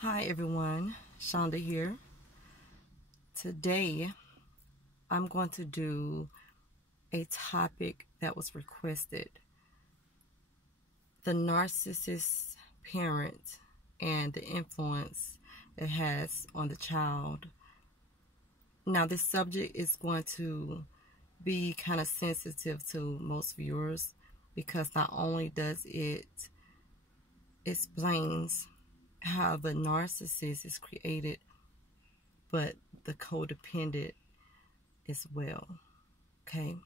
Hi everyone, Shonda here. Today I'm going to do a topic that was requested. The narcissist parent and the influence it has on the child. Now this subject is going to be kind of sensitive to most viewers because not only does it explains how the narcissist is created, but the codependent as well. Okay,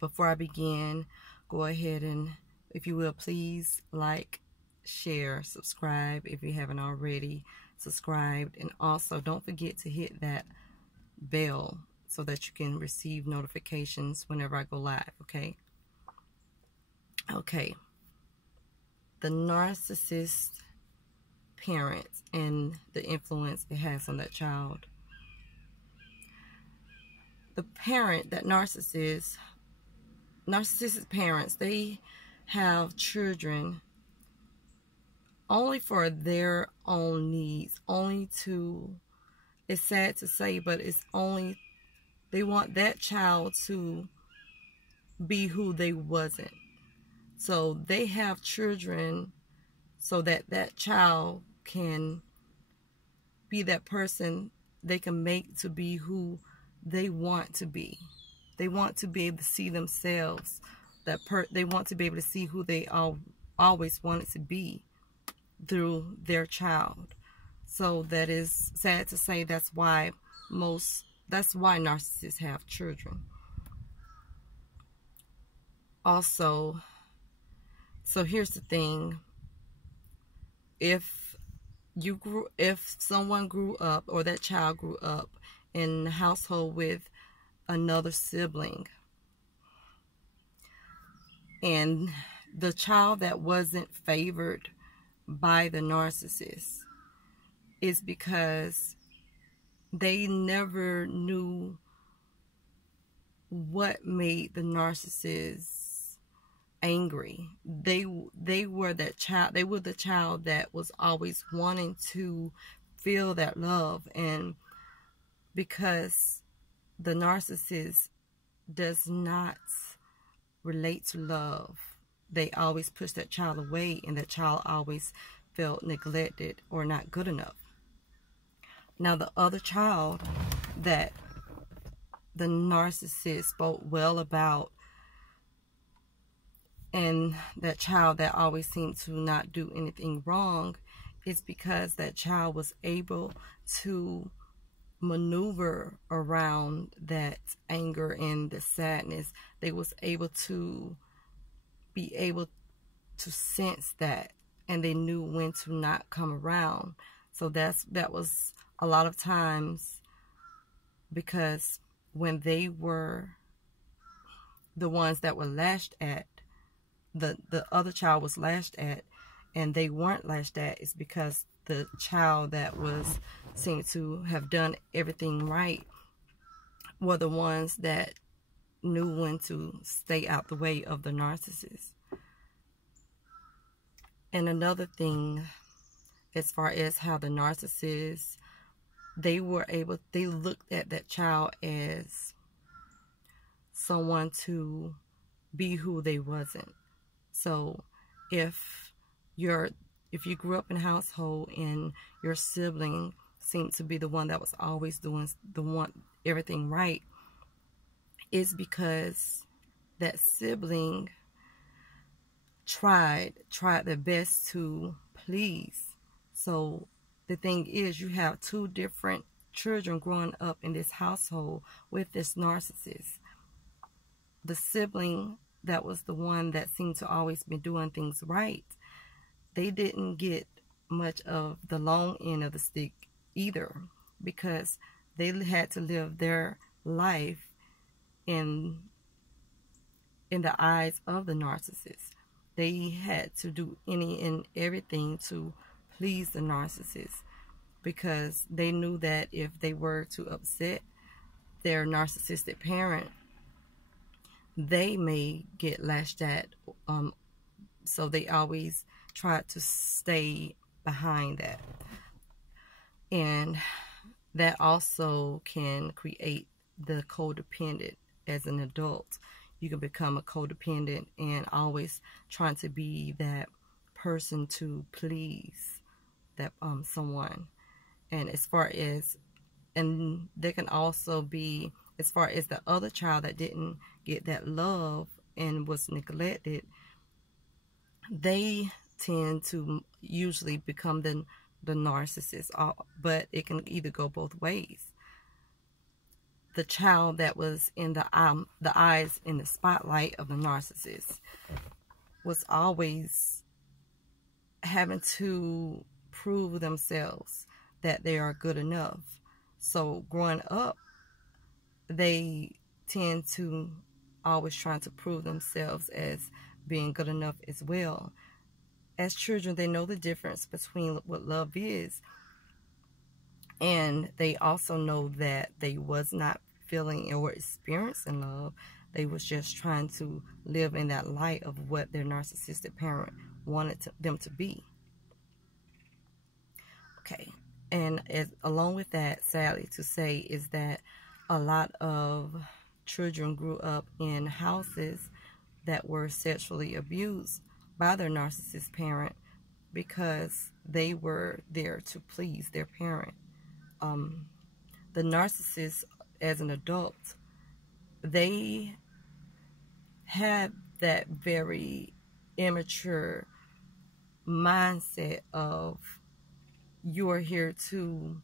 before I begin, go ahead and, if you will, please like, share, subscribe if you haven't already subscribed, and also don't forget to hit that bell so that you can receive notifications whenever I go live. Okay, the narcissist parent and the influence it has on that child. The parent, that narcissistic parents, they have children only for their own needs, only to, it's sad to say, but it's only, they want that child to be who they wasn't. So they have children so that that child can be that person they can make to be who they want to be. They want to be able to see themselves. They want to be able to see who they always wanted to be through their child. So that is sad to say. That's why narcissists have children. Also, so here's the thing: if someone grew up, or that child grew up in a household with another sibling, and the child that wasn't favored by the narcissist, is because they never knew what made the narcissist angry. They were that child. They were the child that was always wanting to feel that love, and because the narcissist does not relate to love, they always push that child away, and that child always felt neglected or not good enough. Now the other child that the narcissist spoke well about, and that child that always seemed to not do anything wrong, is because that child was able to maneuver around that anger and the sadness. They was able to sense that, and they knew when to not come around. So that was a lot of times, because when they were the ones that were lashed at, the other child was lashed at, and they weren't lashed at, is because the child that seemed to have done everything right were the ones that knew when to stay out the way of the narcissist. And another thing, as far as how the narcissists, they looked at that child as someone to be who they wasn't. So if you grew up in a household and your sibling seemed to be the one that was always doing everything right, it's because that sibling tried their best to please. So the thing is, you have two different children growing up in this household with this narcissist. The sibling that was the one that seemed to always be doing things right, they didn't get much of the long end of the stick either, because they had to live their life in the eyes of the narcissist. They had to do any and everything to please the narcissist, because they knew that if they were to upset their narcissistic parent, they may get lashed at. So they always tried to stay behind that. And that also can create the codependent as an adult. You can become a codependent and always trying to be that person to please that someone. And there can also be, as far as the other child that didn't get that love and was neglected, they tend to usually become the narcissist. But it can either go both ways. The child that was in the eyes in the spotlight of the narcissist was always having to prove themselves that they are good enough. So growing up, they tend to always try to prove themselves as being good enough as well. As children, they know the difference between what love is, and they also know that they was not feeling or experiencing love. They was just trying to live in that light of what their narcissistic parent wanted them to be. Okay, and along with that, sadly to say, is that a lot of children grew up in houses that were sexually abused by their narcissist parent because they were there to please their parent. The narcissist, as an adult, they had that very immature mindset of, you are here to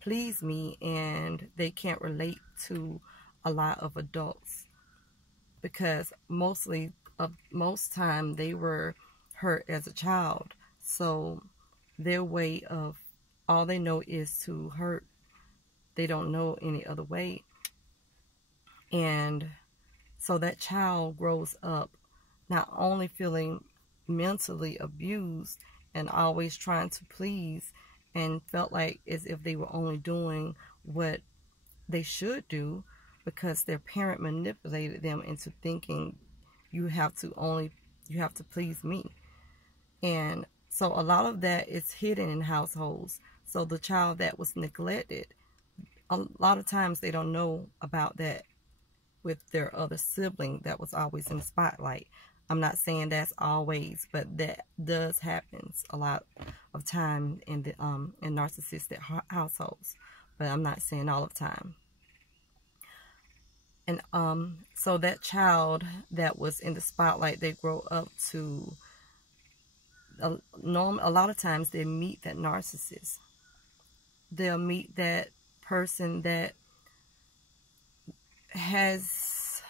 please me, and they can't relate to a lot of adults because most time they were hurt as a child. So their way of, all they know is to hurt. They don't know any other way. And so that child grows up not only feeling mentally abused and always trying to please, and felt like as if they were only doing what they should do because their parent manipulated them into thinking you have to please me. And so a lot of that is hidden in households. So the child that was neglected, a lot of times they don't know about that with their other sibling that was always in the spotlight. I'm not saying that's always, but that does happen a lot of time in the in narcissistic households. But I'm not saying all of the time. And so that child that was in the spotlight, they grow up to a lot of times they meet that narcissist. They'll meet that person that has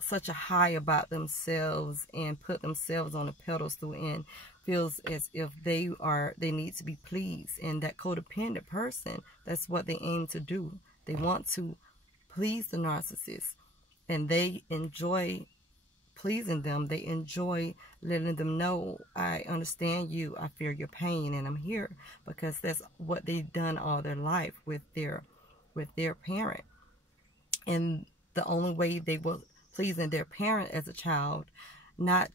such a high about themselves and put themselves on a pedestal and feels as if they need to be pleased. And that codependent person, that's what they aim to do. They want to please the narcissist, and they enjoy pleasing them. They enjoy letting them know, I understand you, I feel your pain, and I'm here, because that's what they've done all their life with their parent. And the only way they were pleasing their parent as a child, not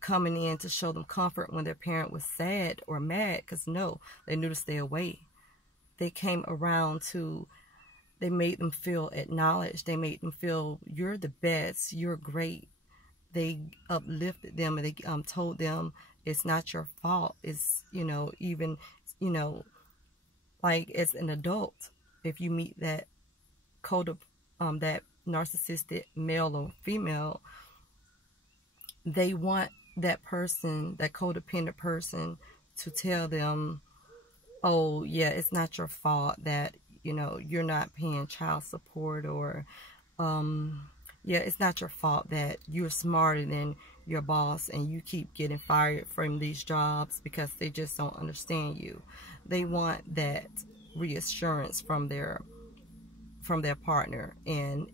coming in to show them comfort when their parent was sad or mad, because no, they knew to stay away. They came around to, they made them feel acknowledged. They made them feel, you're the best, you're great. They uplifted them, and they told them it's not your fault. It's, even, like as an adult, if you meet that that narcissistic male or female, they want that person, that codependent person, to tell them, oh yeah, it's not your fault that you're not paying child support, or yeah, it's not your fault that you're smarter than your boss and you keep getting fired from these jobs because they just don't understand you. They want that reassurance from their partner. And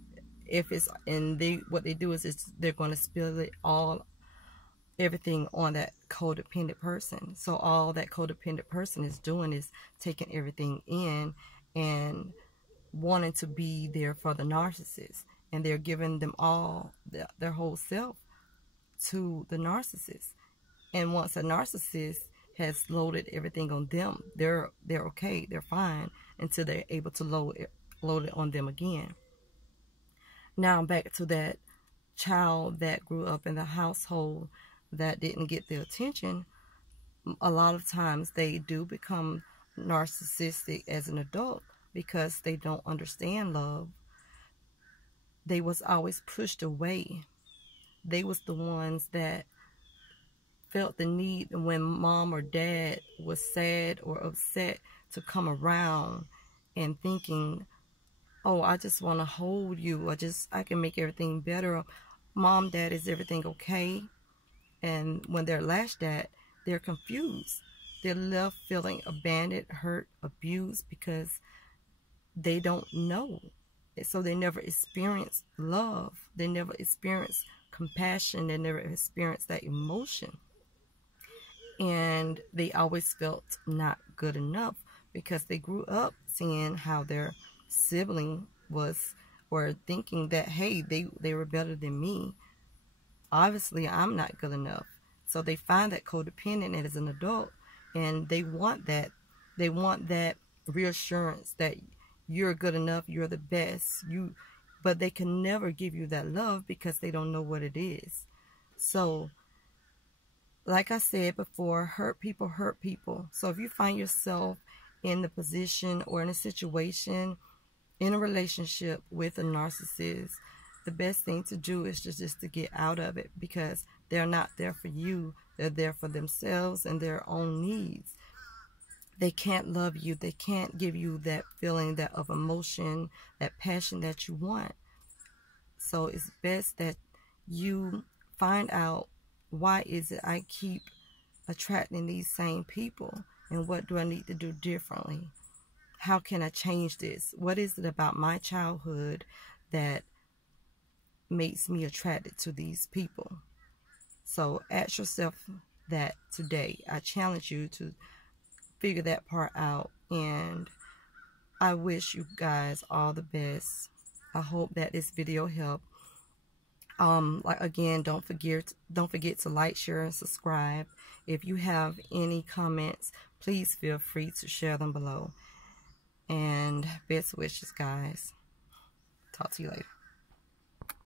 what they do is they're going to spill everything on that codependent person. So all that codependent person is doing is taking everything in and wanting to be there for the narcissist, and they're giving them all their whole self to the narcissist. And once a narcissist has loaded everything on them. They're okay, they're fine until they're able to load it on them again. Now back to that child that grew up in the household that didn't get the attention. A lot of times they do become narcissistic as an adult because they don't understand love. They was always pushed away. They was the ones that felt the need when mom or dad was sad or upset to come around and thinking, oh, I just want to hold you. I can make everything better. Mom, dad, is everything okay? And when they're lashed at, they're confused. They're left feeling abandoned, hurt, abused because they don't know. So they never experience love. They never experience compassion. They never experience that emotion. And they always felt not good enough because they grew up seeing how their sibling was, or thinking that, hey, they were better than me. Obviously, I'm not good enough. So they find that codependent as an adult, and they want that. They want that reassurance that you're good enough, you're the best. But they can never give you that love because they don't know what it is. So, like I said before, hurt people hurt people. So if you find yourself in the position or in a situation, in a relationship with a narcissist, the best thing to do is just to get out of it, because they're not there for you. They're there for themselves and their own needs. They can't love you. They can't give you that feeling of emotion, that passion that you want. So it's best that you find out, why is it I keep attracting these same people, and what do I need to do differently? How can I change this? What is it about my childhood that makes me attracted to these people? So ask yourself that today. I challenge you to figure that part out, and I wish you guys all the best. I hope that this video helped. Again, don't forget to like, share, and subscribe. If you have any comments, please feel free to share them below. And best wishes, guys. Talk to you later.